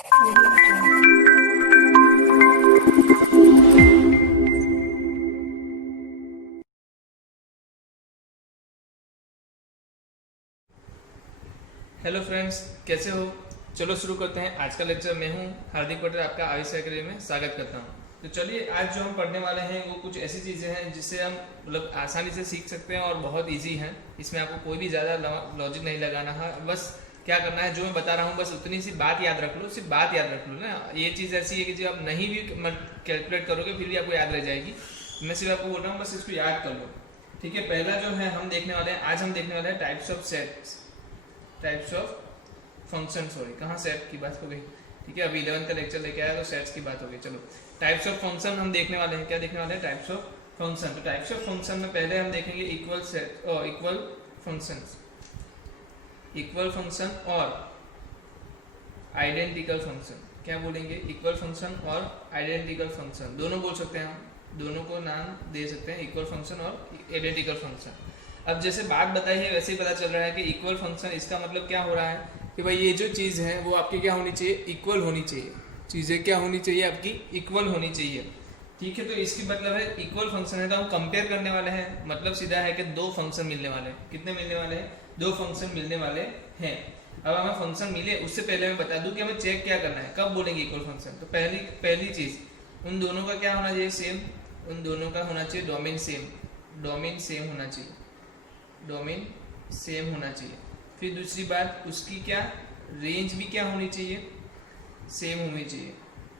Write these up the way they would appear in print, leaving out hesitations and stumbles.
Hello friends, कैसे हो? चलो शुरू करते हैं आज का लेक्चर। मैं हूं हार्दिक पटेल, आपका आयुष अकेडमी में स्वागत करता हूं। तो चलिए, आज जो हम पढ़ने वाले हैं वो कुछ ऐसी चीज़ें हैं जिससे हम मतलब आसानी से सीख सकते हैं और बहुत इजी हैं। इसमें आपको कोई भी ज़्यादा लॉजिक नहीं लगाना है, बस क्या करना है जो मैं बता रहा हूँ बस उतनी सी बात याद रख लो, सिर्फ बात याद रख लो ना। ये चीज़ ऐसी है कि जो आप नहीं भी कैलकुलेट करोगे फिर भी आपको याद रह जाएगी। मैं सिर्फ आपको बोल रहा हूँ बस इसको याद कर लो, ठीक है। पहला जो है हम देखने वाले हैं, आज हम देखने वाले हैं types of sets, types of function. Sorry, कहाँ सेट की बात हो गई, ठीक है। अभी 11th का लेक्चर लेके आया तो सेट्स की बात हो गई। चलो, टाइप्स ऑफ फंक्शन हम देखने वाले हैं। क्या देखने वाले हैं? Types of function. तो टाइप्स ऑफ फंक्शन में पहले हम देखेंगे इक्वल सेट और इक्वल फंक्शन, इक्वल फंक्शन और आइडेंटिकल फंक्शन। क्या बोलेंगे? इक्वल फंक्शन और आइडेंटिकल फंक्शन, दोनों बोल सकते हैं हम, दोनों को नाम दे सकते हैं, इक्वल फंक्शन और आइडेंटिकल फंक्शन। अब जैसे बात बताई है वैसे ही पता चल रहा है कि इक्वल फंक्शन, इसका मतलब क्या हो रहा है कि भाई ये जो चीज़ है वो आपकी क्या होनी चाहिए? इक्वल होनी चाहिए। चीज़ें क्या होनी चाहिए? आपकी इक्वल होनी चाहिए, ठीक है। तो इसकी मतलब है इक्वल फंक्शन है तो हम कंपेयर करने वाले हैं, मतलब सीधा है कि दो फंक्शन मिलने वाले हैं। कितने मिलने वाले हैं? दो फंक्शन मिलने वाले हैं। अब हमें फंक्शन मिले उससे पहले मैं बता दूं कि हमें चेक क्या करना है, कब बोलेंगे इक्वल फंक्शन। तो पहली चीज़, उन दोनों का क्या होना चाहिए? सेम। उन दोनों का होना चाहिए डोमेन सेम, डोमेन सेम होना चाहिए, डोमेन सेम होना चाहिए। फिर दूसरी बात, उसकी क्या रेंज भी क्या होनी चाहिए? सेम होनी चाहिए।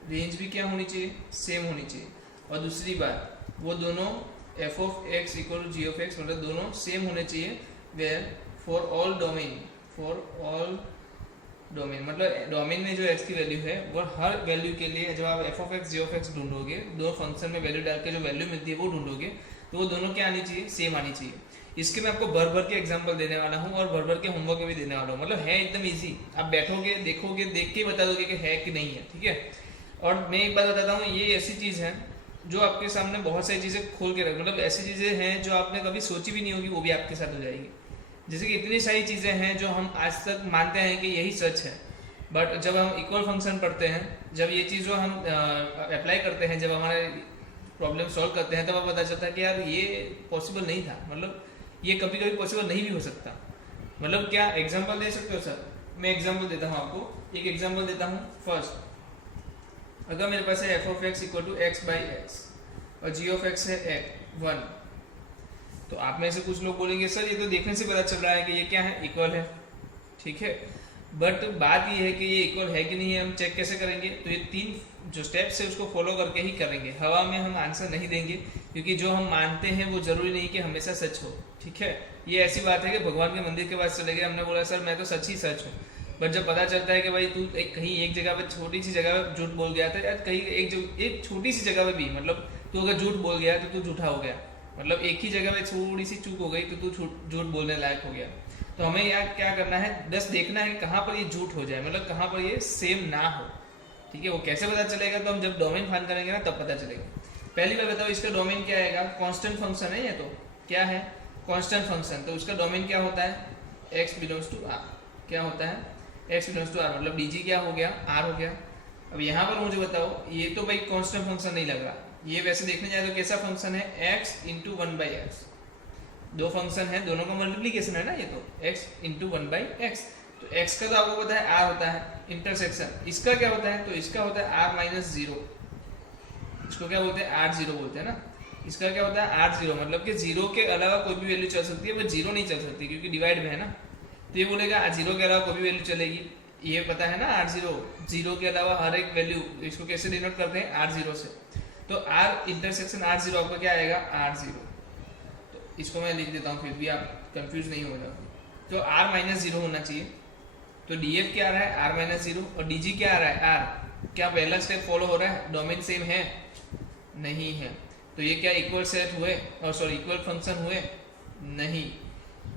रेंज भी क्या होनी चाहिए? सेम होनी चाहिए। और दूसरी बात, वो दोनों f of x equal to g of x, मतलब दोनों सेम होने चाहिए। Where for all domain, for all domain, मतलब डोमेन में जो एक्स की वैल्यू है वो हर वैल्यू के लिए, जब आप f of x g of x ढूंढोगे, दो फंक्शन में वैल्यू डाल के जो वैल्यू मिलती है वो ढूंढोगे, तो वो दोनों क्या आनी चाहिए? सेम आनी चाहिए। इसके मैं आपको भर भर के एग्जांपल देने वाला हूँ और भर भर के होमवर्क भी देने वाला हूँ। मतलब है एकदम इजी, आप बैठोगे देखोगे, देख के बता दोगे कि है कि नहीं है, ठीक है। और मैं एक बात बताता हूँ, ये ऐसी चीज़ है जो आपके सामने बहुत सारी चीज़ें खोल के रख, मतलब ऐसी चीज़ें हैं जो आपने कभी सोची भी नहीं होगी, वो भी आपके साथ हो जाएगी। जैसे कि इतनी सारी चीज़ें हैं जो हम आज तक मानते हैं कि यही सच है, बट जब हम इक्वल फंक्शन पढ़ते हैं, जब ये चीज़ जो हम अप्लाई करते हैं, जब हमारे प्रॉब्लम सॉल्व करते हैं, तब हमें पता चलता है कि यार ये पॉसिबल नहीं था, मतलब ये कभी कभी पॉसिबल नहीं भी हो सकता। मतलब क्या एग्जांपल दे सकते हो सर? मैं एग्जांपल देता हूँ आपको, एक एग्जांपल देता हूँ। फर्स्ट, अगर मेरे पास है f of x equal to x by x और जी ऑफ एक्स है 1, तो आप में से कुछ लोग बोलेंगे सर ये तो देखने से पता चल रहा है कि ये क्या है? इक्वल है, ठीक है। बट बात ये है कि ये इक्वल है कि नहीं है हम चेक कैसे करेंगे? तो ये 3 जो स्टेप्स है उसको फॉलो करके ही करेंगे। हवा में हम आंसर नहीं देंगे, क्योंकि जो हम मानते हैं वो जरूरी नहीं कि हमेशा सच हो, ठीक है। ये ऐसी बात है कि भगवान के मंदिर के पास चले गए, हमने बोला सर मैं तो सच ही सच हूँ, बट जब पता चलता है कि भाई तू कहीं एक जगह पे, छोटी सी जगह पे झूठ बोल गया था यार, कहीं एक छोटी सी जगह पे भी, मतलब तू अगर झूठ बोल गया तो तू झूठा हो गया, मतलब एक ही जगह पे थोड़ी सी चूक हो गई तो तू झूठ बोलने लायक हो गया। तो हमें यहाँ क्या करना है? बस देखना है कहाँ पर ये झूठ हो जाए, मतलब कहाँ पर ये सेम ना हो, ठीक है। वो कैसे पता चलेगा? तो हम जब डोमेन फाइंड करेंगे ना तब पता चलेगा। पहली बार बताओ, इसका डोमेन क्या आएगा? कांस्टेंट फंक्शन है ये, तो क्या है? Constant function. तो उसका डोमेन क्या होता है? x belongs to r। क्या होता है? x बिलोंग्स टू r, मतलब dg क्या हो गया? r हो गया। अब यहाँ पर मुझे बताओ, ये तो भाई कांस्टेंट फंक्शन नहीं लग रहा, ये वैसे देखने जाए तो कैसा फंक्शन है? x into 1/x। दो फंक्शन है, दोनों का मल्टीप्लीकेशन है ना ये, तो x इंटू 1/x। तो x का तो आपको पता है r होता है, इंटरसेक्शन। इसका क्या होता है? तो इसका होता है r माइनस 0। इसको क्या बोलते हैं? r0 बोलते हैं ना। इसका क्या होता है? r0, मतलब कि 0 के अलावा कोई भी वैल्यू चल सकती है, बट 0 नहीं चल सकती क्योंकि डिवाइड में है ना। तो ये बोलेगा 0 के अलावा कोई भी वैल्यू चलेगी, ये पता है ना। r0, 0 के अलावा हर एक वैल्यू, इसको कैसे डिनोट करते हैं? r0 से। तो r इंटरसेक्शन r0 आपका क्या आएगा? r0। तो इसको मैं लिख देता हूँ, फिर भी आप कंफ्यूज नहीं हो जाओगे। तो r माइनस 0 होना चाहिए। तो df क्या आ रहा है? r minus 0। और dg क्या आ रहा है? r। क्या पहला स्टेप फॉलो हो रहा है? डोमेन सेम है? नहीं है। तो ये क्या इक्वल सेट हुए, और सॉरी इक्वल फंक्शन हुए? नहीं।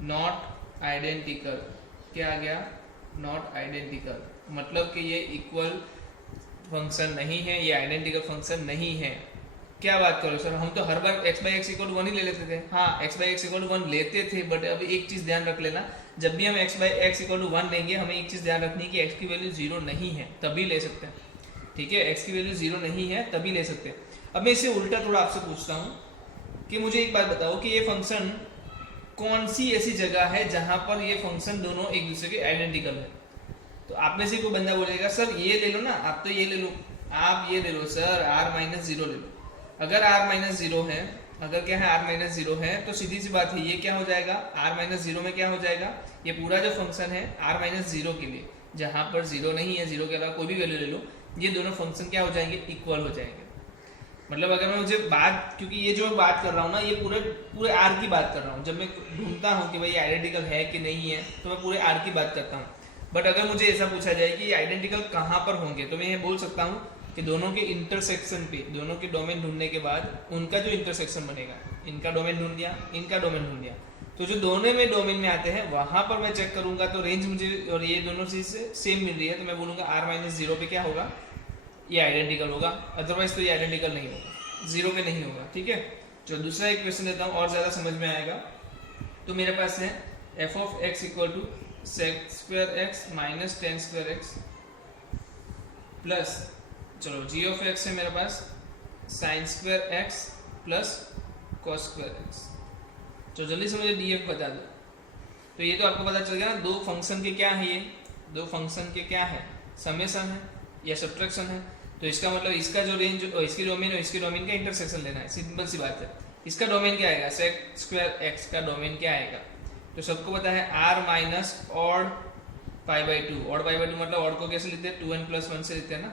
Not identical. क्या आ गया? नॉट आइडेंटिकल, मतलब कि ये इक्वल फंक्शन नहीं है, ये आइडेंटिकल फंक्शन नहीं है। क्या बात करो सर, हम तो हर बार x by x equal to one ही ले लेते थे। हाँ, x by x equal to one लेते थे, बट अभी एक चीज़ ध्यान रख लेना, जब भी हम x by x equal to one लेंगे हमें एक चीज़ ध्यान रखनी है कि x की वैल्यू जीरो नहीं है तभी ले सकते हैं। ठीक है, x की वैल्यू जीरो नहीं है तभी ले सकते हैं। अब मैं इसे उल्टा थोड़ा आपसे पूछता हूँ कि मुझे एक बात बताओ कि ये फंक्शन कौन सी ऐसी जगह है जहाँ पर ये फंक्शन दोनों एक दूसरे के आइडेंटिकल है। तो आप में से कोई बंदा बोलेगा सर ये ले लो ना, आप तो ये ले लो, आप ये ले लो सर, r माइनस जीरो ले लो। अगर r माइनस जीरो है, अगर क्या है r माइनस जीरो है, तो सीधी सी बात है ये क्या हो जाएगा, r माइनस जीरो में क्या हो जाएगा, ये पूरा जो फंक्शन है r माइनस जीरो के लिए, जहाँ पर जीरो नहीं है, जीरो के अलावा कोई भी वैल्यू ले लो, ये दोनों फंक्शन क्या हो जाएंगे, इक्वल हो जाएंगे। मतलब अगर मैं मुझे बात, क्योंकि ये जो बात कर रहा हूँ ना, ये पूरे आर की बात कर रहा हूँ। जब मैं ढूंढता हूँ कि भाई आइडेंटिकल है कि नहीं है, तो मैं पूरे आर की बात करता हूँ। बट अगर मुझे ऐसा पूछा जाए कि आइडेंटिकल कहाँ पर होंगे, तो मैं ये बोल सकता हूँ कि दोनों के इंटरसेक्शन पे, दोनों के डोमेन ढूंढने के बाद उनका जो इंटरसेक्शन बनेगा, इनका डोमेन ढूंढ लिया, इनका डोमेन ढूंढ लिया, तो जो दोनों में डोमेन में आते हैं वहां पर मैं चेक करूंगा, तो रेंज मुझे और ये दोनों चीज से सेम मिल रही है, तो मैं बोलूंगा r माइनस जीरो पे क्या होगा, ये आइडेंटिकल होगा, अदरवाइज तो ये आइडेंटिकल नहीं होगा, जीरो पे नहीं होगा। ठीक है, जो दूसरा एक क्वेश्चन देता हूँ और ज्यादा समझ में आएगा। तो मेरे पास है f of x equal to sec square x minus ten square x plus, चलो g ऑफ x है मेरे पास sine square x plus cos square x. तो जल्दी से मुझे df बता दो। तो ये तो आपको पता चल गया ना, दो फंक्शन के क्या है, ये दो फंक्शन के क्या है, समेशन है या सब्ट्रैक्शन है। तो इसका मतलब इसका जो रेंज, इसकी डोमेन और इसकी डोमेन का इंटरसेक्शन लेना है, सिंपल सी बात है। इसका डोमेन क्या आएगा, सेक स्क्वायर एक्स का डोमेन क्या आएगा, तो सबको पता है r minus odd pi by two. Odd pi by two मतलब ऑड को कैसे लेते हैं, 2n प्लस 1 से लेते हैं ना,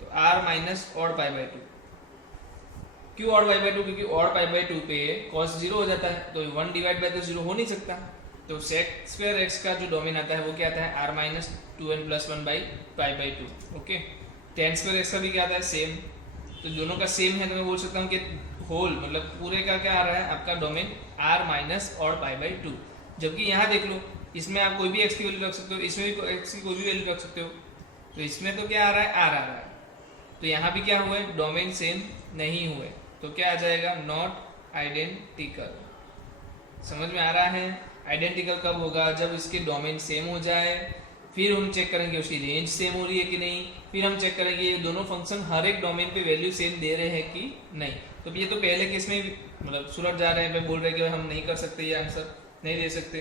तो r minus odd pi by two. क्यों ऑड पाई बाई टू, क्योंकि ऑड पाई बाई टू पे कॉस जीरो हो जाता है, तो 1 डिवाइड बाई तो जीरो हो नहीं सकता। तो सेक स्क्वायर एक्स का जो डोमेन आता है वो क्या आता है, r minus 2n plus 1 by pi by two. Okay, ten square x का भी क्या आता है, सेम। तो दोनों का सेम है, तो मैं बोल सकता हूँ कि होल मतलब पूरे का क्या आ रहा है आपका domain r minus odd pi by two. जबकि यहाँ देख लो, इसमें आप कोई भी x की वैल्यू रख सकते हो, इसमें भी x की कोई भी वैल्यू रख सकते हो, तो इसमें तो क्या आ रहा है, r आ रहा है। तो यहाँ भी क्या हुए, डोमेन सेम नहीं हुए, तो क्या आ जाएगा, नॉट आइडेंटिकल। समझ में आ रहा है, आइडेंटिकल कब होगा, जब इसके डोमेन सेम हो जाए, फिर हम चेक करेंगे उसकी रेंज सेम हो रही है कि नहीं, फिर हम चेक करेंगे ये दोनों फंक्शन हर एक डोमेन पे वैल्यू सेम दे रहे हैं कि नहीं। तो ये तो पहले केस में मतलब सूरज जा रहे हैं, बोल रहे हैं कि हम नहीं कर सकते, ये आंसर नहीं दे सकते।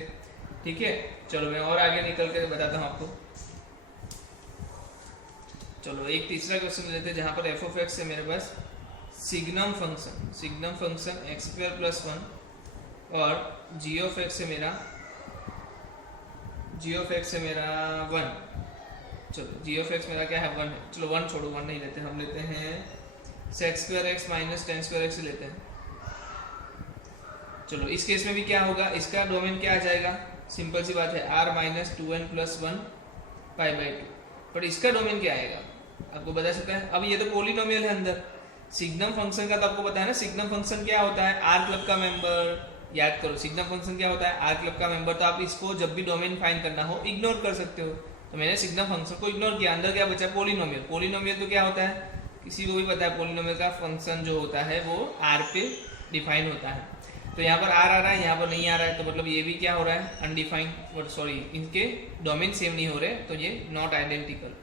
ठीक है, चलो मैं और आगे निकल कर बताता हूँ आपको। चलो एक तीसरा क्वेश्चन लेते हैं, जहाँ पर f ऑफ x है मेरे पास signum function x square plus 1 और g ऑफ x है मेरा 1। चलो g ऑफ x मेरा क्या है, 1 है। चलो 1 छोड़ो, 1 नहीं लेते, हम लेते हैं sec square x minus ten square x लेते हैं। चलो इस केस में भी क्या होगा, इसका डोमेन क्या आ जाएगा, सिंपल सी बात है, r minus 2n plus 1 pi by two. पर इसका डोमेन क्या आएगा आपको बता सकता है। अब ये तो पॉलिनोमियल है अंदर, सिग्नम फंक्शन का तो आपको पता है ना, सिग्नम फंक्शन क्या होता है, आर क्लब का मेंबर। याद करो सिग्नम फंक्शन क्या होता है, आर क्लब का मेंबर। तो आप इसको जब भी डोमेन फाइंड करना हो इग्नोर कर सकते हो। तो मैंने सिग्नम फंक्शन को इग्नोर किया, अंदर क्या बचा, पॉलिनोमियल। पॉलिनोमियल तो क्या होता है, किसी को भी पता है, पॉलिनोमियल का फंक्शन जो होता है वो आर पे डिफाइन होता है। तो यहाँ पर आर आ रहा है, यहाँ पर नहीं आ रहा है, तो मतलब ये भी क्या हो रहा है, अनडिफाइंड, सॉरी इनके डोमेन सेम नहीं हो रहे, तो ये नॉट आइडेंटिकल।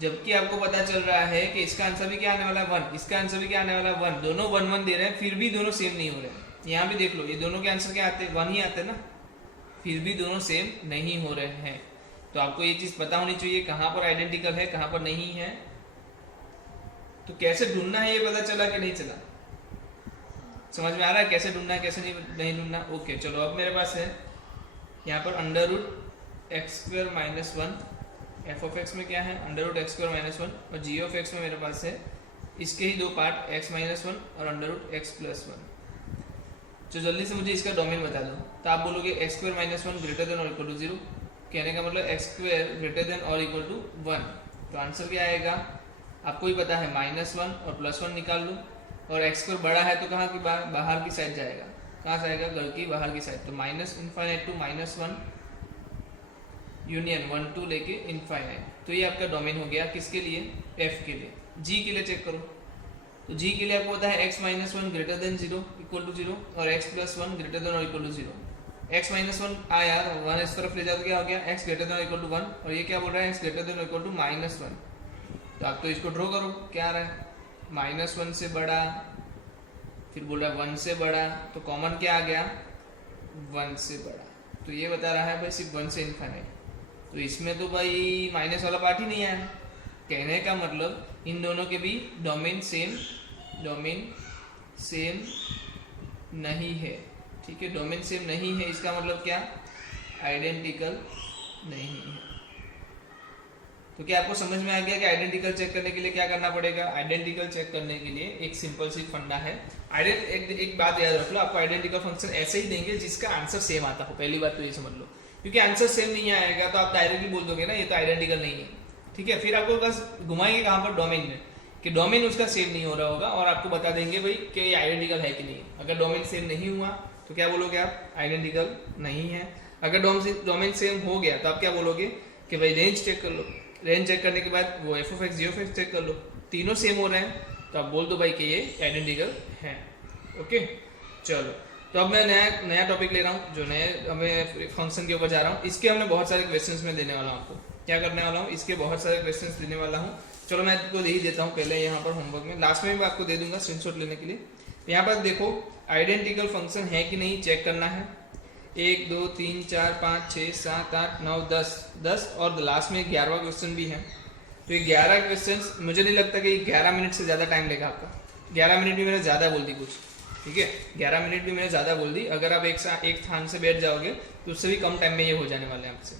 जबकि आपको पता चल रहा है कि इसका आंसर भी क्या आने वाला है, 1, इसका आंसर भी क्या आने वाला है, 1। दोनों 1 1 दे रहे हैं, फिर भी दोनों सेम नहीं हो रहे। यहाँ भी देख लो, ये दोनों के आंसर क्या आते हैं, 1 ही आते हैं ना, फिर भी दोनों सेम नहीं हो रहे हैं। तो आपको ये चीज़ पता होनी चाहिए, कहाँ पर आइडेंटिकल है, कहाँ पर नहीं है। तो कैसे ढूंढना है ये पता चला कि नहीं चला, समझ में आ रहा है कैसे ढूंढना है, कैसे नहीं ढूंढना। ओके, चलो अब मेरे पास है यहाँ पर under root x square minus 1। F of x में क्या है, under root x square minus 1, और जी ऑफ एक्स में मेरे पास है इसके ही दो पार्ट, एक्स माइनस 1 और अंडर रूट एक्स प्लस 1। तो जल्दी से मुझे इसका डोमेन बता दो। तो आप बोलोगे x square minus 1 greater than और इक्वल टू 0, कहने का मतलब एक्स स्क्वायर ग्रेटर देन और इक्वल टू 1। तो आंसर क्या आएगा, आपको ही पता है, -1 और +1 निकाल लो, और एक्स स्क्वायर बड़ा है तो कहाँ की बाहर की साइड जाएगा, कहाँ से आएगा, घर की बाहर की साइड। तो -∞ टू -1 यूनियन 1 2 लेके इनफाइनाइट। तो ये आपका डोमेन हो गया, किसके लिए, एफ के लिए। जी के लिए चेक करो, तो g के लिए आपको पता है x minus one greater than zero equal to zero और x plus one greater than और equal to zero. x minus one आया वन इस तरफ ले जाओ तो क्या हो गया x ग्रेटर देन और इक्वल टू वन और ये क्या बोल रहा है x ग्रेटर देन और इक्वल टू माइनस वन। तो आप तो इसको ड्रॉ करो क्या आ रहा है माइनस वन से बड़ा फिर बोल रहा है वन से बड़ा तो कॉमन क्या आ गया वन से बड़ा। तो ये बता रहा है भाई सिर्फ वन से इनफाइनाइट तो इसमें तो भाई माइनस वाला पार्ट ही नहीं आया। कहने का मतलब इन दोनों के भी डोमेन सेम नहीं है। ठीक है डोमेन सेम नहीं है इसका मतलब क्या आइडेंटिकल नहीं है। तो क्या आपको समझ में आ गया कि आइडेंटिकल चेक करने के लिए क्या करना पड़ेगा। आइडेंटिकल चेक करने के लिए एक सिंपल सी फंडा है। एक बात याद रख लो आपको आइडेंटिकल फंक्शन ऐसे ही देंगे जिसका आंसर सेम आता हो। पहली बात तो ये समझ लो क्योंकि आंसर सेम नहीं आएगा तो आप डायरेक्टली बोल दोगे ना ये तो आइडेंटिकल नहीं है। ठीक है फिर आपको बस घुमाएंगे कहाँ पर डोमेन में कि डोमेन उसका सेम नहीं हो रहा होगा और आपको बता देंगे भाई कि ये आइडेंटिकल है कि नहीं। अगर डोमेन सेम नहीं हुआ तो क्या बोलोगे आप आइडेंटिकल नहीं है। अगर डोमेन सेम हो गया तो आप क्या बोलोगे कि भाई रेंज चेक कर लो। रेंज चेक करने के बाद वो f of x g of x check कर लो तीनों सेम हो रहे हैं तो आप बोल दो भाई कि ये आइडेंटिकल है। ओके चलो तो अब मैं नया टॉपिक ले रहा हूँ जो नए हमें फंक्शन के ऊपर जा रहा हूँ। इसके हमने बहुत सारे क्वेश्चंस में देने वाला हूँ आपको क्या करने वाला हूँ इसके बहुत सारे क्वेश्चंस देने वाला हूँ। चलो मैं आपको दे ही देता हूँ पहले यहाँ पर होमवर्क में लास्ट में भी आपको दे दूंगा स्क्रीनशॉट लेने के लिए। यहाँ पर देखो आइडेंटिकल फंक्शन है कि नहीं चेक करना है। 1 2 3 4 5 6 7 8 9 10 और लास्ट में 11वां क्वेश्चन भी है। तो ये 11 क्वेश्चन मुझे नहीं लगता कि 11 मिनट से ज़्यादा टाइम लेगा आपका। 11 मिनट भी मैंने ज़्यादा बोल दी कुछ ठीक है 11 मिनट भी मैंने ज़्यादा बोल दी। अगर आप एक स्थान से बैठ जाओगे तो उससे भी कम टाइम में ये हो जाने वाले हैं आपसे।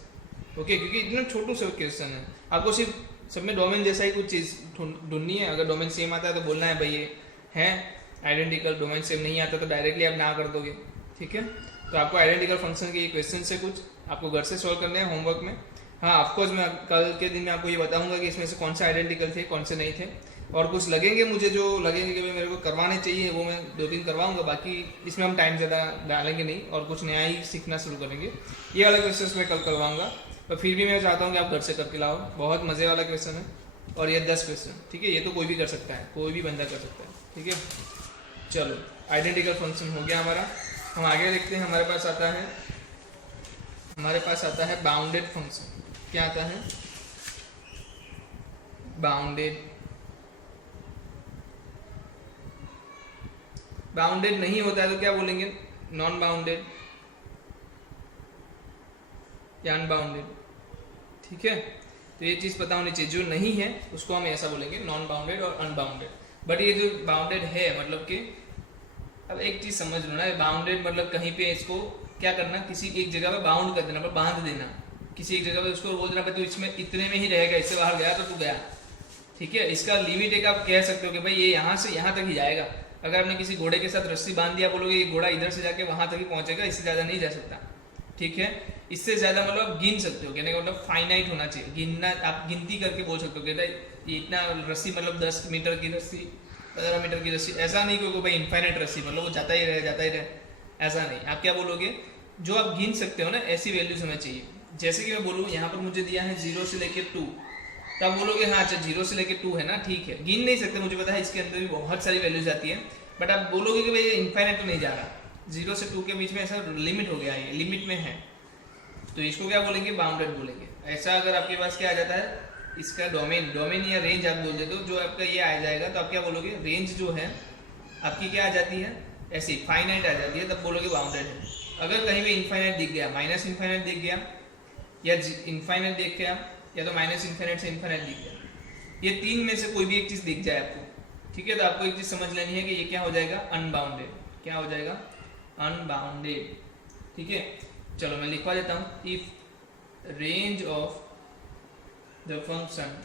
ओके क्योंकि इतना छोटू से क्वेश्चन है आपको सिर्फ सब में डोमेन जैसा ही कुछ चीज़ ढूंढनी है। अगर डोमेन सेम आता है तो बोलना है भाई ये है आइडेंटिकल। डोमेन सेम नहीं आता तो डायरेक्टली आप ना कर दोगे। ठीक है तो आपको आइडेंटिकल फंक्शन के क्वेश्चन से कुछ आपको घर से सॉल्व करने हैं होमवर्क में। हाँ ऑफकोर्स मैं कल के दिन में आपको ये बताऊंगा कि इसमें से कौन से आइडेंटिकल थे कौन से नहीं थे और कुछ लगेंगे मुझे जो लगेंगे कि मेरे को करवाने चाहिए वो मैं 2-3 करवाऊंगा। बाकी इसमें हम टाइम ज़्यादा डालेंगे नहीं और कुछ नया ही सीखना शुरू करेंगे। ये वाला क्वेश्चन मैं कल करवाऊंगा पर फिर भी मैं चाहता हूँ कि आप घर से करके लाओ। बहुत मज़े वाला क्वेश्चन है और ये 10 क्वेश्चन ठीक है ये तो कोई भी कर सकता है कोई भी बंदा कर सकता है। ठीक है चलो आइडेंटिकल फंक्शन हो गया हमारा। हम आगे देखते हैं हमारे पास आता है बाउंडेड फंक्शन। क्या आता है बाउंडेड नहीं होता है तो क्या बोलेंगे नॉन बाउंडेड या अनबाउंडेड। ठीक है तो ये चीज़ पता होनी चाहिए जो नहीं है उसको हम ऐसा बोलेंगे नॉन बाउंडेड और अनबाउंडेड। बट ये जो बाउंडेड है मतलब कि अब एक चीज़ समझ लो ना बाउंडेड मतलब कहीं पे इसको क्या करना किसी एक जगह पे बाउंड कर देना पर बांध देना किसी एक जगह पे उसको बोल देना तो इसमें इतने में ही रहेगा इससे बाहर गया तो तू गया। ठीक है इसका लिमिट एक आप कह सकते हो कि भाई ये यहाँ से यहाँ तक ही जाएगा। अगर आपने किसी घोड़े के साथ रस्सी बांध दिया बोलोगे ये घोड़ा इधर से जाके वहां तक ही पहुंचेगा इससे ज़्यादा नहीं जा सकता। ठीक है इससे ज़्यादा मतलब आप गिन सकते हो कहने का मतलब फाइनाइट होना चाहिए। गिनना आप गिनती करके बोल सकते हो कि इतना रस्सी मतलब 10 मीटर की रस्सी 15 मीटर की रस्सी ऐसा नहीं क्योंकि भाई इनफाइनाइट रस्सी मतलब वो जाता ही रहे ऐसा नहीं। आप क्या बोलोगे जो आप गिन सकते हो ना ऐसी वैल्यूज होना चाहिए। जैसे कि मैं बोलूँ यहाँ पर मुझे दिया है 0 से लेकर 2 तो आप बोलोगे हाँ अच्छा 0 से लेकर 2 है ना ठीक है गिन नहीं सकते मुझे पता है इसके अंदर भी बहुत सारी वैल्यूज आती है बट आप बोलोगे कि भाई ये इनफाइनाइट तो नहीं जा रहा 0 से 2 के बीच में ऐसा लिमिट हो गया है लिमिट में है तो इसको क्या बोलेंगे बाउंडेड बोलेंगे। ऐसा अगर आपके पास क्या आ जाता है इसका डोमेन या रेंज आप बोल देते हो जो आपका ये आ जाएगा तो आप क्या बोलोगे रेंज जो है आपकी क्या आ जाती है ऐसी फाइनाइट आ जाती है तब बोलोगे बाउंडेड है। अगर कहीं पे इनफाइनाइट दिख गया माइनस इनफाइनाइट दिख गया या इनफाइनाइट दिख गया या तो माइनस इनफाइनाइट से इनफाइनाइट दिख गया ये तीन में से कोई भी एक चीज़ दिख जाए आपको ठीक है तो आपको एक चीज़ समझ लेनी है कि ये क्या हो जाएगा अनबाउंडेड। क्या हो जाएगा अनबाउंडेड। ठीक है चलो मैं लिखवा देता हूँ if range of the function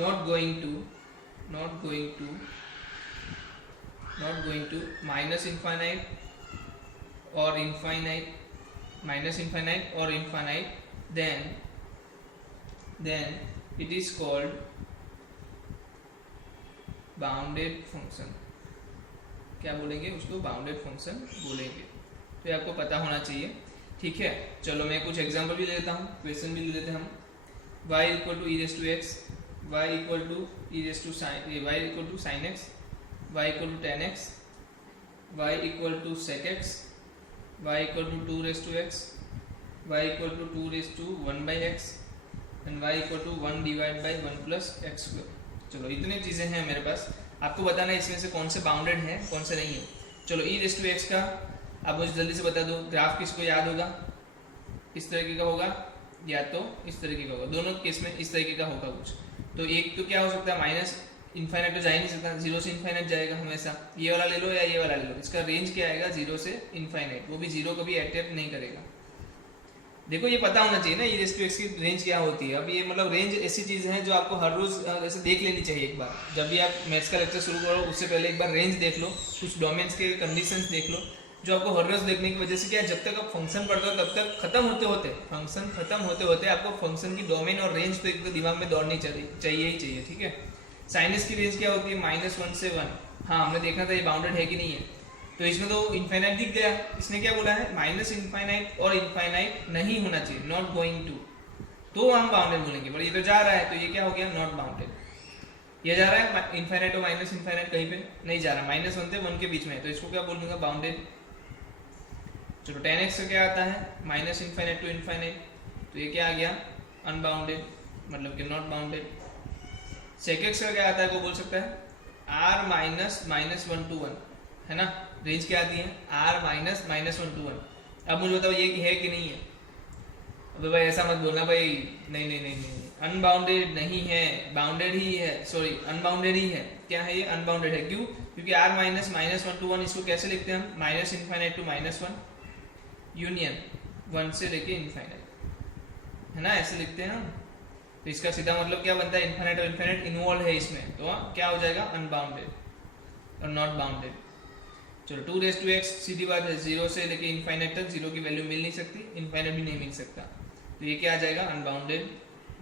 not going to minus infinite or infinite then it is called bounded function. क्या बोलेंगे उसको बाउंडेड फंक्शन बोलेंगे। तो ये आपको पता होना चाहिए। ठीक है चलो मैं कुछ एग्जांपल भी ले लेता हूँ क्वेश्चन भी ले लेते हैं हम। y equal to e raise to x, y equal to e raise to sine, y equal to sine x, y equal to tan x, y equal to sec x, y equal to two raise to x, y equal to two raise to one by x and y equal to one divide by one plus x square. चलो इतनी चीज़ें हैं मेरे पास, आपको बताना है इसमें से कौन से बाउंडेड है कौन से नहीं है। चलो ई रेस टू एक्स का आप मुझे जल्दी से बता दो, ग्राफ किसको याद होगा, इस तरीके का होगा या तो इस तरीके का होगा, दोनों केस में इस तरीके का होगा कुछ। तो एक तो क्या हो सकता है, माइनस इन्फाइनाइट तो जा ही नहीं सकता, जीरो से इन्फाइनाइट जाएगा हमेशा, ये वाला ले लो या ये वाला ले लो, इसका रेंज क्या आएगा जीरो से इन्फाइनाइट, वो भी जीरो कभी अटेम्प्ट नहीं करेगा। देखो ये पता होना चाहिए ना ये रेस टू एक्स की रेंज क्या होती है। अब ये मतलब रेंज ऐसी चीज है जो आपको हर रोज ऐसे देख लेनी चाहिए। एक बार जब भी आप मैथ्स का लेक्चर शुरू करो उससे पहले एक बार रेंज देख लो, कुछ डोमेन्स के कंडीशंस देख लो, जो आपको हर रोज देखने की वजह से क्या, जब तक आप फंक्शन पढ़ते हो तब तक फंक्शन खत्म होते होते आपको फंक्शन की डोमेन और रेंज तो एक तो दिमाग में दौड़नी चाहिए ही चाहिए, ठीक है। साइनस की रेंज क्या होती है, -1 से 1। हाँ हमने देखना था ये बाउंडेड है कि नहीं है, तो इसमें तो इनफाइनाइट दिख गया, इसने क्या बोला है माइनस इनफाइनाइट और इनफाइनाइट नहीं होना चाहिए, नॉट गोइंग टू, तो हम बाउंडेड बोलेंगे। पर ये तो जा रहा है तो ये क्या हो गया, नॉट बाउंडेड। ये जा रहा है इनफाइनाइट और माइनस इनफाइनाइट कहीं पे नहीं जा रहा, -1 से 1 के बीच में है, तो इसको क्या बोल दूंगा, बाउंडेड। चलो 10x का क्या आता है, माइनस इनफाइनाइट टू इनफाइनाइट, तो ये क्या आ गया, अनबाउंडेड, मतलब कि नॉट बाउंडेड। सेक एक्स का क्या आता है, वो बोल सकता है r माइनस -1 to 1, है ना, रेंज क्या आती है r माइनस -1 to 1। अब मुझे बताओ ये है कि नहीं है। अबे भाई ऐसा मत बोलना भाई, नहीं नहीं नहीं नहीं, अनबाउंडेड नहीं है, बाउंडेड ही है, सॉरी अनबाउंडेड ही है। क्या है ये, अनबाउंडेड है, क्यों, क्योंकि r माइनस -1 to 1 इसको कैसे लिखते हैं हम, माइनस इनफाइनाइट टू -1 यूनियन 1 से लेके इनफाइनाइट, है ना, ऐसे लिखते हैं हम। तो इसका सीधा मतलब क्या बनता है, इनफाइनाइट और इनफाइनाइट इन्वॉल्व है इसमें, तो क्या हो जाएगा, अनबाउंडेड और नॉट बाउंडेड। चलो 2 रेस टू एक्स सीधी बात है, जीरो से लेके इनफाइनाइट तक जीरो की वैल्यू मिल नहीं सकती, इनफाइनाइट भी नहीं मिल सकता, तो ये क्या आ जाएगा, अनबाउंडेड,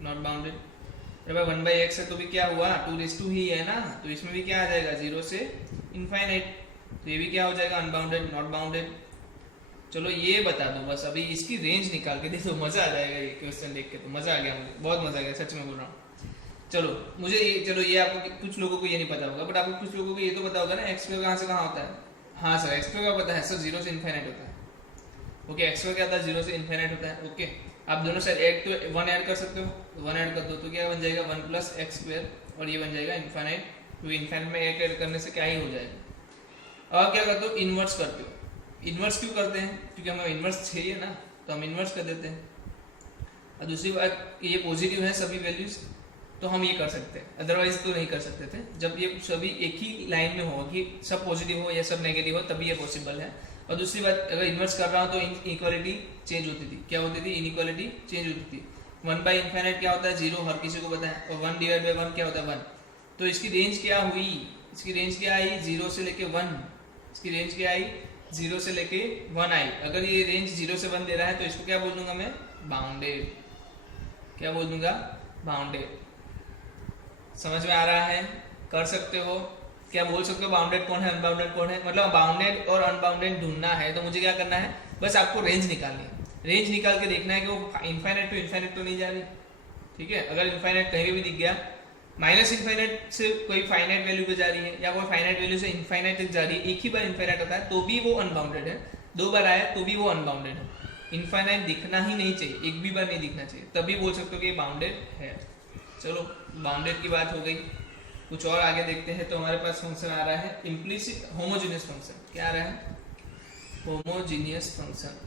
नॉट बाउंडेड। अरे भाई 1/x है तो भी क्या हुआ, 2 रेस टू ही है ना, तो इसमें भी क्या आ जाएगा, जीरो से इनफाइनाइट, तो ये भी क्या हो जाएगा, अनबाउंडेड, नॉट बाउंडेड। चलो ये बता दो बस, अभी इसकी रेंज निकाल के देखो, मजा आ जाएगा ये क्वेश्चन देख के, तो मजा आ गया मुझे, बहुत मजा आ गया, सच में बोल रहा हूँ। चलो मुझे ये, चलो ये आपको कुछ लोगों को ये नहीं पता होगा, बट आपको कुछ लोगों को ये तो पता होगा ना, एक्स स्क्वायर कहाँ से कहाँ होता है। हाँ सर एक्स स्क्वायर का पता है सर, जीरो से इनफाइनाइट होता है। ओके एक्स स्क्वायर क्या होता है, जीरो से इनफाइनाइट होता है। ओके आप दोनों साइड एक तो 1 ऐड कर सकते हो, 1 ऐड कर दो तो क्या बन जाएगा, 1 प्लस एक्स स्क्वायर, और ये बन जाएगा इनफाइनाइट, क्योंकि इनफाइनाइट में एक ऐड करने से क्या ही हो जाएगा। और क्या करते हो, इनवर्स करते हो। इन्वर्स क्यों करते हैं, क्योंकि हमें इन्वर्स चाहिए ना, तो हम इन्वर्स कर देते हैं। और दूसरी बात ये पॉजिटिव है सभी वैल्यूज, तो हम ये कर सकते हैं, अदरवाइज तो नहीं कर सकते थे। जब ये सभी एक ही लाइन में हो कि सब पॉजिटिव हो या सब नेगेटिव हो तभी ये पॉसिबल है। और दूसरी बात अगर इन्वर्स कर रहा हूँ तो इनइक्वालिटी चेंज होती थी, क्या होती थी, इनइक्वालिटी चेंज होती थी। 1/इनफाइनाइट क्या होता है, जीरो, हर किसी को पता है, और 1/1 क्या होता है, 1। तो इसकी रेंज क्या हुई, इसकी रेंज क्या आई, 0 से लेके 1, इसकी रेंज क्या आई, 0 से लेके 1 आई। अगर ये रेंज 0 से 1 दे रहा है तो इसको क्या बोल दूंगा मैं, बाउंडेड। क्या बोल दूंगा, बाउंडेड। समझ में आ रहा है, कर सकते हो, क्या बोल सकते हो, बाउंडेड कौन है, अनबाउंडेड कौन है। मतलब बाउंडेड और अनबाउंडेड ढूंढना है तो मुझे क्या करना है, बस आपको रेंज निकालनी है। रेंज निकाल के देखना है कि वो इनफाइनाइट टू इनफाइनाइट तो नहीं जा रही, ठीक है। अगर इनफाइनाइट कहीं भी दिख गया, माइनस इनफाइनाइट से कोई फाइनाइट वैल्यू पे जा रही है या कोई फाइनाइट वैल्यू से इनफाइनाइट तक जा रही है, एक ही बार इनफाइनाइट होता है तो भी वो अनबाउंडेड है, 2 बार आया तो भी वो अनबाउंडेड है। इनफाइनाइट दिखना ही नहीं चाहिए, एक भी बार नहीं दिखना चाहिए, तभी बोल सकते हो कि ये बाउंडेड है। चलो बाउंडेड की बात हो गई, कुछ और आगे देखते हैं। तो हमारे पास फंक्शन आ रहा है इम्प्लिसिट होमोजीनियस फंक्शन। क्या आ रहा है, होमोजीनियस फंक्शन।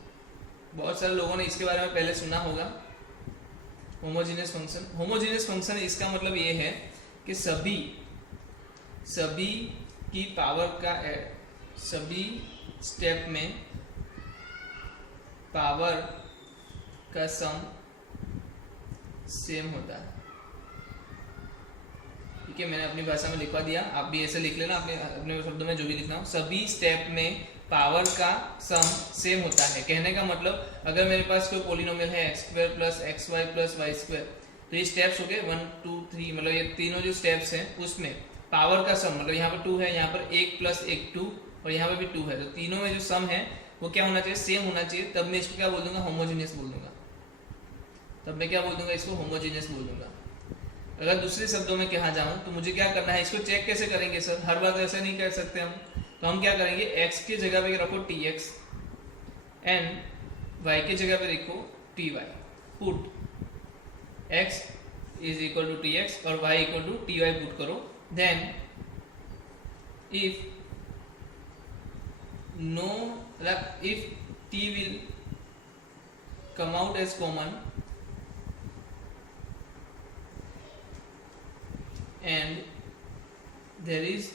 बहुत सारे लोगों ने इसके बारे में पहले सुना होगा, होमोजीनियस फंक्शन। होमोजीनियस फंक्शन इसका मतलब ये है कि सभी की पावर का सभी स्टेप में पावर का सम सेम होता है, ठीक है। मैंने अपनी भाषा में लिखवा दिया, आप भी ऐसे लिख लेना अपने शब्दों में, जो भी लिखना हो। सभी स्टेप में पावर का सम सेम होता है। कहने का मतलब अगर मेरे पास कोई पॉलिनोमियल है x² plus xy plus y², तो ये स्टेप्स हो गए 1 2 3, मतलब ये तीनों जो स्टेप्स हैं उसमें पावर का सम, मतलब यहाँ पर 2 है, यहाँ पर 1 + 1 2 और यहाँ पर भी 2 है, तो तीनों में जो सम है वो क्या होना चाहिए, सेम होना चाहिए। तब मैं इसको क्या बोल दूंगा, होमोजीनियस बोल दूंगा। तब मैं क्या बोल दूंगा, इसको होमोजीनियस बोल दूंगा। अगर दूसरे शब्दों में कहा जाऊं तो मुझे क्या करना है, इसको चेक कैसे करेंगे सर, हर बार ऐसे नहीं कर सकते हम। तो हम क्या करेंगे, x की जगह पे रखो tx एंड y की जगह पे रखो ty। Put x is equal to tx और y equal to ty put करो। Then if no if t will come out as common and there is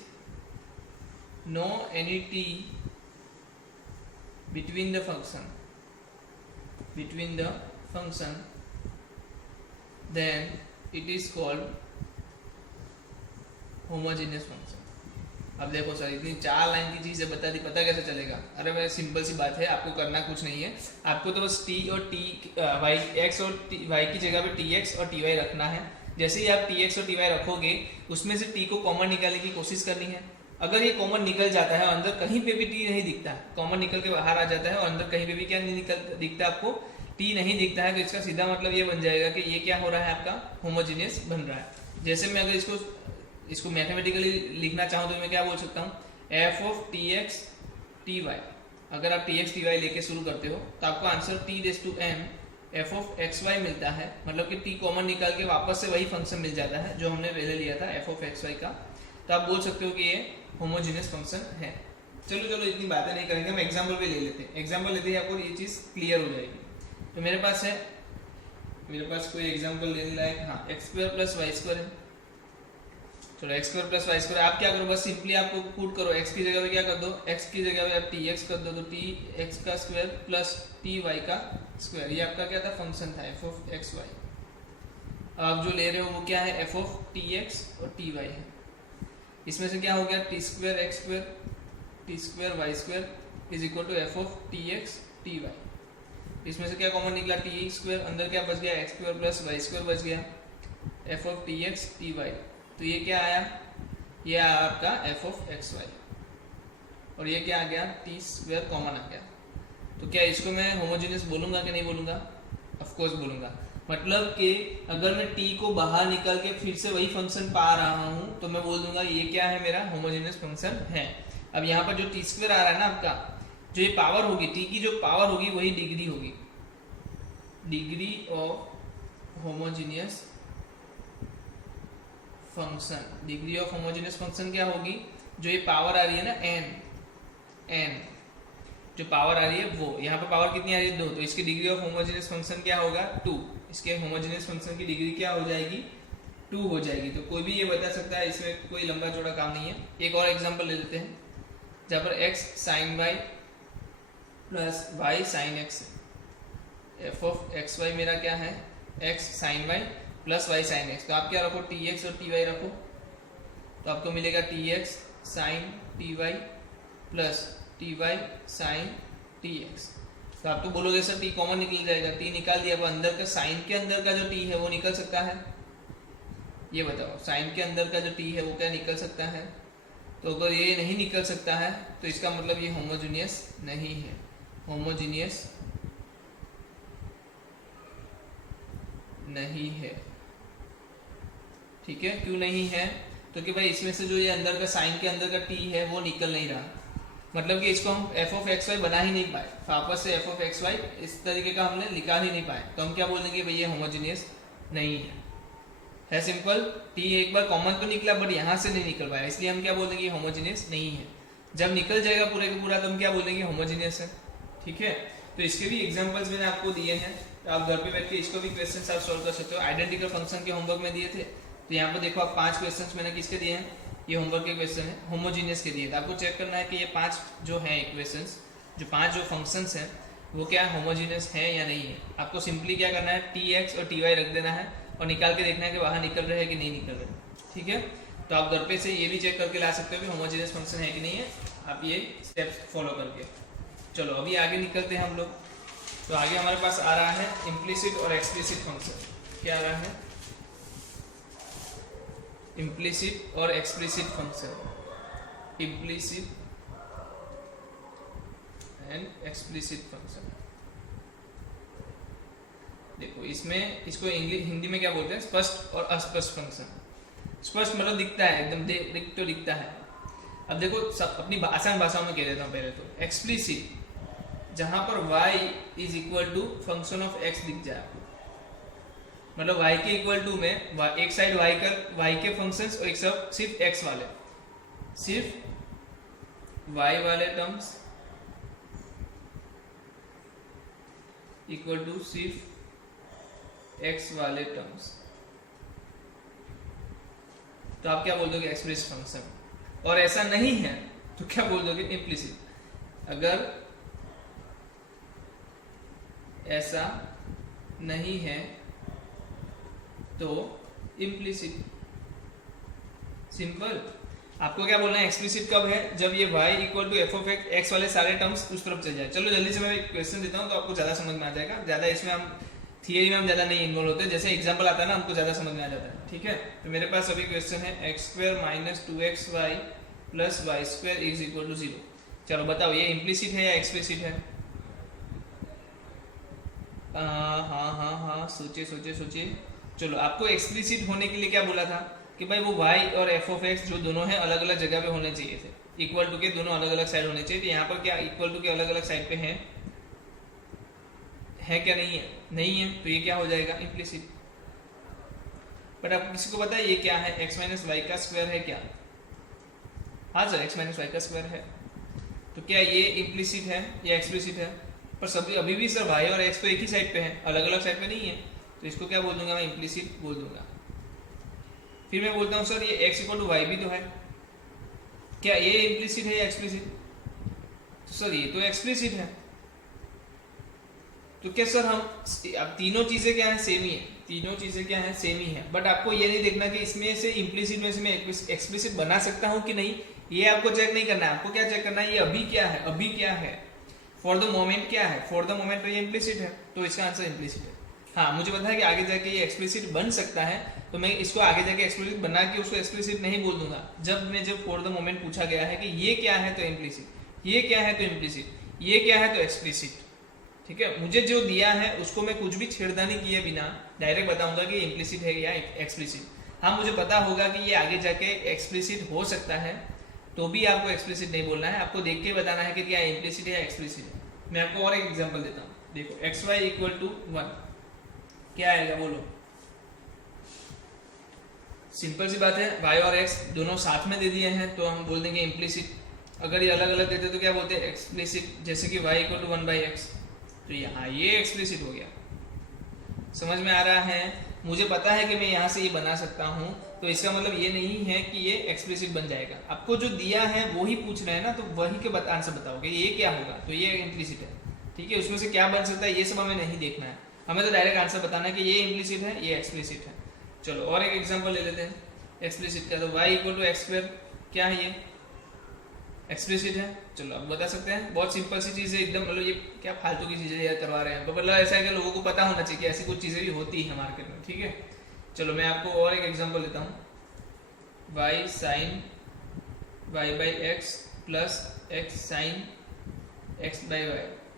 no any t between the function then it is called homogeneous function। अब देखो sir इतनी 4 line की चीजें बता दी, पता कैसे चलेगा? अरे भाई सिंपल सी बात है, आपको करना कुछ नहीं है, आपको तो बस t और t y x और y की जगह पे tx और ty रखना है। जैसे ही आप tx और ty रखोगे उसमें से t को कॉमन निकालने की कोशिश करनी है। अगर ये कॉमन निकल जाता है और अंदर कहीं पे भी t नहीं दिखता, कॉमन निकल के बाहर आ जाता है और अंदर कहीं पे भी क्या नहीं दिखता आपको, t नहीं दिखता है, तो इसका सीधा मतलब ये बन जाएगा कि ये क्या हो रहा है, आपका होमोजीनियस बन रहा है। जैसे मैं अगर इसको मैथमेटिकली लिखना चाहूँ तो मैं क्या बोल सकता हूँ, f ऑफ tx ty। अगर आप tx ty लेके शुरू करते हो तो आपको answer t raise to m f of xy मिलता है, मतलब कि t कॉमन निकाल के वापस से वही फंक्शन मिल जाता है जो हमने पहले लिया था f ऑफ xy का। तो आप बोल सकते हो कि ये होमोजेनियस फंक्शन है। चलो इतनी बातें नहीं करेंगे, हम एग्जाम्पल पे ले लेते हैं। एग्जाम्पल लेते ही आपको ये चीज़ क्लियर हो जाएगी। तो मेरे पास कोई एग्जाम्पल लेने लायक, हाँ x square plus y square है। चलो x square plus y square, आप क्या करो, बस सिंपली आपको पुट करो, x की जगह पे क्या कर दो, x की जगह पे आप tx कर दो, तो tx का स्क्वायर प्लस ty का स्क्वायर, ये आपका क्या था, फंक्शन था f ऑफ xy। आप जो ले रहे हो वो क्या है, f ऑफ tx और ty है। इसमें से क्या हो गया, t square x square t square y square is equal to f of tx ty। इसमें से क्या कॉमन निकला, टी स्क्वायर, अंदर क्या बच गया, x square plus y square बच गया, f ऑफ tx ty। तो ये क्या आया, ये आया आपका f ऑफ xy और ये क्या आ गया, टी स्क्वायर कॉमन आ गया। तो क्या इसको मैं होमोजेनियस बोलूंगा कि नहीं बोलूंगा? ऑफ कोर्स बोलूंगा। मतलब कि अगर मैं t को बाहर निकाल के फिर से वही फंक्शन पा रहा हूं तो मैं बोल दूंगा ये क्या है, मेरा होमोजेनियस फंक्शन है। अब यहाँ पर जो टी स्क्वायर आ रहा है ना आपका, जो ये पावर होगी, t की जो पावर होगी वही डिग्री होगी, degree of homogeneous function. Degree of homogeneous function क्या होगी, जो ये पावर आ रही है ना n जो पावर आ रही है वो, यहाँ पे पावर कितनी आ रही है, 2, तो इसकी डिग्री ऑफ होमोजेनियस फंक्शन क्या होगा, 2। इसके होमोजेनियस फंक्शन की डिग्री क्या हो जाएगी, 2 हो जाएगी। तो कोई भी ये बता सकता है, इसमें कोई लंबा चौड़ा काम नहीं है। एक और एग्जांपल ले लेते हैं, जहाँ पर x sin y plus y sin x, f of xy मेरा क्या है, x sin y plus y sin x। तो आप क्या रखो, tx और ty रखो, तो आपको मिलेगा tx sin ty plus ty sin tx। तो आप तो बोलोगे सर t कॉमन निकल जाएगा, t निकाल दिया, अब अंदर का साइन के अंदर का जो t है वो निकल सकता है, ये बताओ, साइन के अंदर का जो t है वो क्या निकल सकता है? तो अगर ये नहीं निकल सकता है तो इसका मतलब ये होमोजेनियस नहीं है, होमोजेनियस नहीं है। ठीक है, क्यों नहीं है? तो कि भाई इसमें से जो ये अंदर का साइन के अंदर का t है वो निकल नहीं रहा, मतलब कि इसको हम f ऑफ xy बना ही नहीं पाए, वापस से f ऑफ xy इस तरीके का हमने लिखा ही नहीं पाए, तो हम क्या बोलेंगे, भाई ये होमोजेनियस नहीं है सिंपल। t एक बार कॉमन तो निकला बट यहाँ से नहीं निकल पाया, इसलिए हम क्या बोलेंगे, होमोजेनियस नहीं है। जब निकल जाएगा पूरे का पूरा तो हम क्या बोलेंगे, होमोजेनियस है। ठीक है, तो इसके भी एग्जांपल्स मैंने आपको दिए हैं, तो आप घर पे बैठ के इसको भी क्वेश्चंस आप सॉल्व कर सकते हो। आइडेंटिकल फंक्शन के होमवर्क में दिए थे, तो यहाँ पर देखो आप 5 क्वेश्चंस मैंने किसके दिए हैं, ये होमवर्क के क्वेश्चन है, होमोजीनियस के दिए। तो आपको चेक करना है कि ये 5 जो हैं इक्वेशंस, जो 5 जो फंक्शंस हैं वो क्या होमोजीनियस है या नहीं है। आपको सिंपली क्या करना है, tx और ty रख देना है और निकाल के देखना है कि बाहर निकल रहे हैं कि नहीं निकल रहे। ठीक है, तो आप घर पे से ये भी चेक करके ला सकते हो कि होमोजीनियस फंक्शन है कि नहीं है, आप ये स्टेप्स फॉलो करके। चलो अभी आगे निकलते हैं हम लोग। तो आगे हमारे पास आ रहा है इम्प्लिसिट और एक्सप्लिसिट फंक्शन। क्या आ रहा है, इम्प्लिसिट और explicit function, implicit and explicit function. देखो इसमें इसको हिंदी में क्या बोलते हैं, स्पष्ट और अस्पष्ट फंक्शन। स्पष्ट मतलब दिखता है एकदम, दिख तो दिखता है। अब देखो सब अपनी आसान भाषाओं में कह देता हूँ पहले तो। एक्सप्लिसिट जहां पर y is equal to function of x दिख जाए, मतलब y के इक्वल टू में एक साइड y के फंक्शंस और एक सब सिर्फ x वाले, सिर्फ y वाले टर्म्स इक्वल टू सिर्फ x वाले टर्म्स, तो आप क्या बोल दोगे, एक्सप्लिसिट फंक्शन। और ऐसा नहीं है तो क्या बोल दोगे, इम्प्लिसिट। अगर ऐसा नहीं है तो इम्प्लिसिट। सिंपल। आपको क्या बोलना है, एक्सप्लिसिट कब है, जब ये y equal to f of x वाले सारे टर्म्स उस तरफ चल जाए। चलो जल्दी से मैं एक क्वेश्चन देता हूँ तो आपको ज्यादा समझ में आ जाएगा। ज्यादा इसमें हम थियरी में हम ज्यादा नहीं इन्वॉल्व होते, जैसे एग्जांपल आता है ना हमको ज्यादा समझ में आ जाता है। ठीक है, तो मेरे पास अभी क्वेश्चन है x square minus 2xy plus y square is equal to 0। चलो बताओ ये इम्प्लिसिट है या एक्सप्लिसिट है। हाँ सोचिए। चलो आपको एक्सप्लिसिट होने के लिए क्या बोला था कि भाई वो y और f ऑफ x जो दोनों हैं अलग अलग जगह पे होने चाहिए थे, इक्वल टू के दोनों अलग अलग साइड होने चाहिए। तो यहाँ पर क्या इक्वल टू के अलग अलग साइड पे है क्या, नहीं है, नहीं है, तो ये क्या हो जाएगा, इम्प्लिसिट। बट आपको किसी को पता है ये क्या है, x माइनस वाई का स्क्वायर है क्या। हाँ सर x माइनस वाई का स्क्वायर है, तो क्या ये इम्प्लिसिट है या एक्सप्लिसिट है। पर सभी अभी भी सर y और x तो एक ही साइड पे है, अलग अलग साइड पे नहीं है, तो इसको क्या बोल दूंगा मैं, इम्प्लिसिट बोल दूंगा। फिर मैं बोलता हूँ सर ये x इक्वल टू वाई भी तो है, क्या ये इम्प्लिसिट है या एक्सप्लिसिट। तो सर ये तो एक्सप्लिसिट है। तो क्या सर हम अब तीनों चीजें क्या है, सेम ही है, तीनों चीजें क्या है, सेम ही है। बट आपको ये नहीं देखना कि इसमें से इम्प्लिसिट में से मैं एक्सप्लिसिट बना सकता हूँ कि नहीं, ये आपको चेक नहीं करना है। आपको क्या चेक करना है, ये अभी क्या है, फॉर द मोमेंट क्या है, फॉर द मोमेंट तो ये इम्प्लिसिट है, तो इसका आंसर इम्प्लिसिट है। हाँ मुझे पता है कि आगे जाके ये एक्सप्लिसिट बन सकता है, तो मैं इसको आगे जाके एक्सप्लिसिट बना के उसको एक्सप्लिसिट नहीं बोल दूंगा। जब फॉर द मोमेंट पूछा गया है कि ये क्या है तो इम्प्लिसिट, ये क्या है तो इम्प्लिसिट, ये क्या है तो एक्सप्लिसिट। ठीक है, मुझे जो दिया है उसको मैं कुछ भी छेड़खानी किए बिना डायरेक्ट बताऊंगा कि इम्प्लिसिट है या एक्सप्लिसिट। हाँ मुझे पता होगा कि ये आगे जाके एक्सप्लिसिट हो सकता है, तो भी आपको एक्सप्लिसिट नहीं बोलना है, आपको देख के बताना है कि क्या इम्प्लिसिट है या एक्सप्लिसिट है। मैं आपको और एक एग्जांपल देता हूँ, देखो एक्स वाई इक्वल टू 1 क्या आएगा बोलो। सिंपल सी बात है, y और x दोनों साथ में दे दिए हैं तो हम बोल देंगे इम्प्लिसिट। अगर ये अलग अलग देते तो क्या बोलते हैं, एक्सप्लिसिट। जैसे कि y इक्वल टू 1/x, तो यहाँ ये एक्सप्लिसिट हो गया। समझ में आ रहा है, मुझे पता है कि मैं यहाँ से ये बना सकता हूँ, तो इसका मतलब ये नहीं है कि ये एक्सप्लिसिट बन जाएगा। आपको जो दिया है वो ही पूछ रहे हैं ना, तो वही के आंसर बताओगे ये क्या होगा, तो ये इम्प्लिसिट है। ठीक है, उसमें से क्या बन सकता है ये सब हमें नहीं देखना है, हमें तो डायरेक्ट आंसर बताना है कि ये इम्प्लिसिट है, ये एक्सप्लिसिट है। चलो और एक एग्जांपल ले लेते हैं एक्सप्लिसिट का। तो y equal to x square क्या है, ये एक्सप्लिसिट है। चलो अब बता सकते हैं, बहुत सिंपल सी चीज़ है एकदम। मतलब ये क्या फालतू की चीज़ें याद करवा रहे हैं, मतलब ऐसा है कि लोगों को पता होना चाहिए कि ऐसी कुछ चीज़ें भी होती है मार्केट में। ठीक है, चलो मैं आपको और एक एग्जांपल देता हूँ, y sine y/x plus x sine x/y।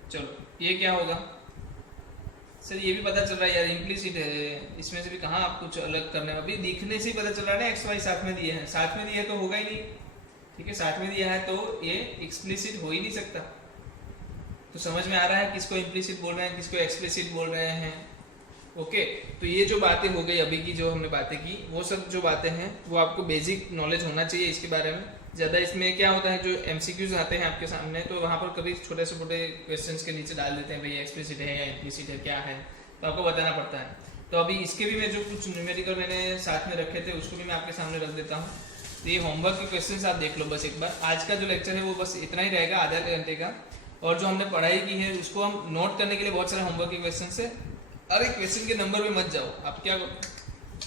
चलो ये क्या होगा सर, ये भी पता चल रहा है यार इम्प्लिसिट है, इसमें से भी कहाँ आप कुछ अलग करने में, अभी दिखने से ही पता चल रहा है ना, x y साथ में दिए हैं, साथ में दिए तो होगा ही नहीं। ठीक है, साथ में दिया है तो ये एक्सप्लिसिट हो ही नहीं सकता। तो समझ में आ रहा है किसको इम्प्लिसिट बोल रहे हैं, किसको एक्सप्लिसिट बोल रहे हैं। ओके, तो ये जो बातें हो गई अभी की, जो हमने बातें की, वो सब जो बातें हैं वो आपको बेसिक नॉलेज होना चाहिए इसके बारे में। ज़्यादा इसमें क्या होता है, जो MCQs आते हैं आपके सामने, तो वहाँ पर कभी छोटे से छोटे क्वेश्चंस के नीचे डाल देते हैं भाई एक्सप्लिसिट है या इम्प्लिसिट है क्या है, तो आपको बताना पड़ता है। तो अभी इसके भी मैं जो कुछ न्यूमेरिकल मैंने साथ में रखे थे उसको भी मैं आपके सामने रख देता हूँ। तो ये होमवर्क के क्वेश्चंस आप देख लो बस एक बार। आज का जो लेक्चर है वो बस इतना ही रहेगा, आधा घंटे का, और जो हमने पढ़ाई की है उसको हम नोट करने के लिए बहुत सारे होमवर्क के क्वेश्चन है। अरे क्वेश्चन के नंबर पे मत जाओ, आप क्या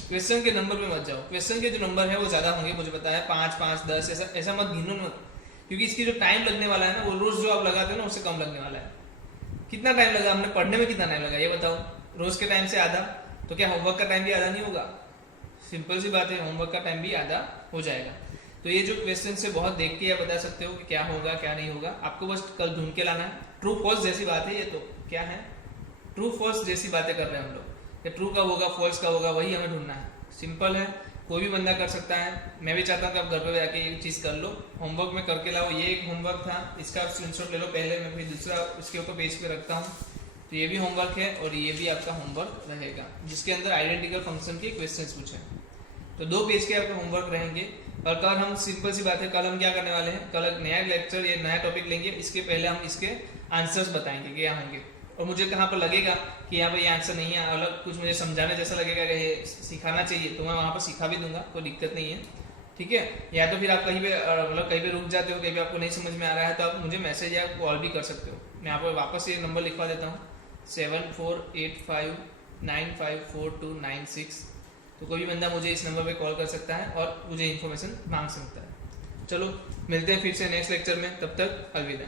क्वेश्चन के नंबर पे मत जाओ, क्वेश्चन के जो नंबर है वो ज़्यादा होंगे, मुझे पता है 5 5 10 ऐसा मत गिनो मत, क्योंकि इसकी जो टाइम लगने वाला है ना वो रोज़ जो आप लगाते हो ना उससे कम लगने वाला है। कितना टाइम लगा हमने पढ़ने में, कितना टाइम लगा ये बताओ, रोज़ के टाइम से आधा, तो क्या होमवर्क का टाइम भी आधा नहीं होगा। सिंपल सी बात है, होमवर्क का टाइम भी आधा हो जाएगा। तो ये जो क्वेश्चन से बहुत देख के आप बता सकते हो कि क्या होगा क्या नहीं होगा, आपको बस कल ढूंढ के लाना है। ट्रू फॉल्स जैसी बात है ये, तो क्या है ट्रू फॉल्स जैसी बातें कर रहे हैं हम लोग, कि ट्रू कब होगा फॉल्स कब होगा, वही हमें ढूंढना है। सिंपल है, कोई भी बंदा कर सकता है। मैं भी चाहता हूँ कि आप घर पर जाके ये चीज़ कर लो, होमवर्क में करके लाओ। ये एक होमवर्क था, इसका आप स्क्रीनशॉट ले लो पहले, मैं फिर दूसरा इसके ऊपर पेज पे रखता हूँ। तो ये भी होमवर्क है और ये भी आपका होमवर्क रहेगा, जिसके अंदर आइडेंटिकल फंक्शन के क्वेश्चंस पूछे हैं। तो 2 पेज के आपके होमवर्क रहेंगे। और कल हम सिंपल सी बात है, कल हम क्या करने वाले हैं, कल एक नया लेक्चर या नया टॉपिक लेंगे। इसके पहले हम इसके आंसर्स बताएंगे कि क्या होंगे, और मुझे कहाँ पर लगेगा कि यहाँ पर ये आंसर नहीं है, अलग कुछ मुझे समझाने जैसा लगेगा कि ये सिखाना चाहिए, तो मैं वहाँ पर सिखा भी दूंगा, कोई दिक्कत नहीं है, ठीक है। या तो फिर आप कहीं पे मतलब कहीं पे रुक जाते हो, कहीं पे आपको नहीं समझ में आ रहा है, तो आप मुझे मैसेज या कॉल भी कर सकते हो। मैं यहाँ पर वापस ये नंबर लिखवा देता हूँ, 7485954296। तो कोई भी बंदा मुझे इस नंबर पे कॉल कर सकता है और मुझे इन्फॉर्मेशन मांग सकता है। चलो मिलते हैं फिर से नेक्स्ट लेक्चर में, तब तक अलविदा।